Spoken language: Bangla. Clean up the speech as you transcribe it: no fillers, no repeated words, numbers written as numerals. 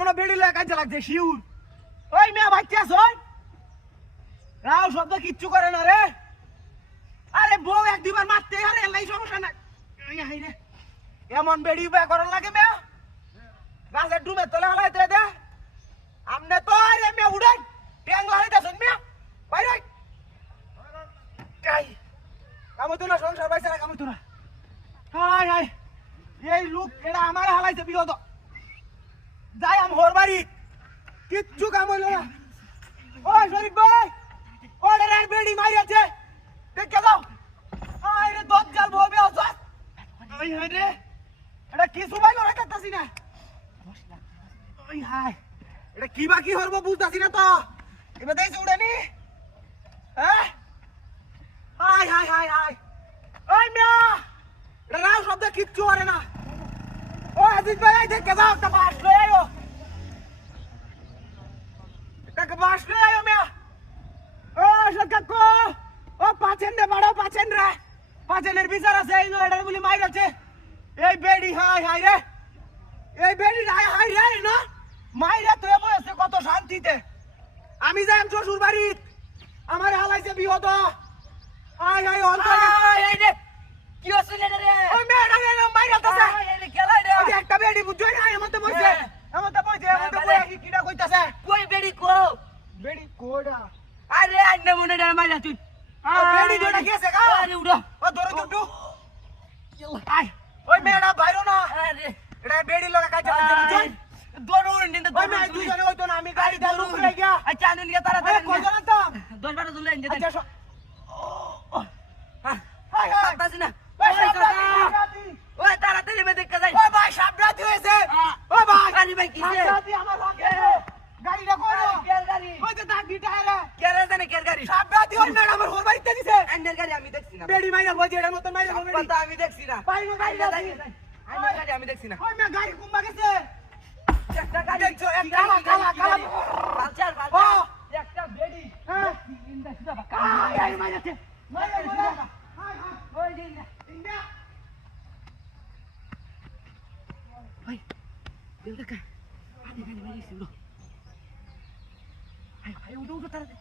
মনে বেড়ি লয়ে কাজে লাগছে শিউর। ওই মেয়া বাচ্চা শোন, রাও শব্দ কিচ্ছু করে না রে। আরে বউ এক দুবার মারতে আরে এলাই সমস্যা না। হাই রে, এমন বেড়ি বে করার লাগে মেয়া, গাছের ডুমে তলে হলাইতে দে। আমনে তো আরে মেয়া উড়াই ট্যাং লাগাইতেছেন মেয়া, বাইরে কাই কামতো না, সংসার পাইছে না কামতো না। হাই হাই, এই লোক এটা আমার হালাইছে বিগত। যাই আম হোর বাড়ি, কিচ্ছু কাম হইল না। ওই শরীফ ভাই, ওদের আর বেড়ি মারিয়াছে, দেখে দাও। হাই রে দজ্জাল বলবে অসৎ। ওই হাই রে, এটা কি সুবাই লড়াই করতেছি না। ওই হাই, এটা কি বাকি হরবো বুঝতেছি না তো। এবার দেখছি উড়েনি, হ্যাঁ? হাই হাই হাই হাই, ওই মিয়া এটা রাও শব্দ কিচ্ছু করে না। ও আজিজ ভাই দেখে যাও, একটা বাস লয়ে আয়ো, একটা বাস লয়ে আয়ো মিয়া। ও সরকার কো, ও পাছেন রে বাড়াও, পাছেন রে, পাছেনের বিচার আছে। এই নয়টার বলি মাইর আছে এই বেড়ি। হাই হাই রে, এই বেড়ি হাই হাই রে না মাইরা তো বসে কত শান্তিতে। আমি যাই শ্বশুর বাড়ি, আমার হালাইছে বিহত। হাই হাই অন্তর এই রে কি হচ্ছে রে? ওই মেয়েটা রে মাইরা তাছে। এই রে খেলাই রে। ওই একটা বেড়ি বুঝছই না, এমনতে বইছে, এমনতে বইছে, এমনতে বই কি কিডা কইতাছে। কই বেড়ি কো? বেড়ি কোডা আরে আন্নে মনে রে মাইরা তুই। বেড়ি দড়া গেছে গা। আরে উড়া। ও ধরে দুটু আই, ওই মেয়েটা বাইরো না, আরে এটা বেড়ি লাগা কাজে লাগছে বুঝছই। দরুন নিন্দে ওই মেয়ে দুজনে হইতো না, আমি গাড়ি দিয়ে লুক রে গিয়া। আচ্ছা আনুন গিয়া তারা ওই কজন আনতাম? 10 12 দুলে নিন্দে। আচ্ছা হাই হাই হাই, পাতাছি না। ওই ওই সাবরাতি, ওই তাড়াতাড়ি মে দেখতে যাই। ওই ভাই সাবরাতি হয়েছে। ও ভাই আরে ভাই কি রে? সাবরাতি আমার লাগে, গাড়িটা করো। কের গাড়ি? ওই তো দাগ দিটা এরা কের জানে কের গাড়ি? সাবরাতি ওই ম্যাডাম আমার হোর বাড়িতে দিছে। আন্নের গাড়ি আমি দেখছি না। বেড়ি মাইরা বজে এর মত মাইরা বেড়ি কথা আমি দেখছি না। পাইনো গাড়ি আছে। আন্নের গাড়ি আমি দেখছি না। ওই মে গাড়ি কুম্বা গেছে। একটা গাড়ি দেখছো, এক কালা কালা কালা। বালচার ও বালচার একটা বেডি হ্যাঁ, ইন্দা সুদা বাকা গাড়ি মাইরাছে, মাইরা মাইরা। হাই হাই, ওই দিন ইন্ডিয়া ভাই দিল দেখা আদি গাড়ি মারি ছিল হাই হাই উঠো উঠো তাড়াতাড়ি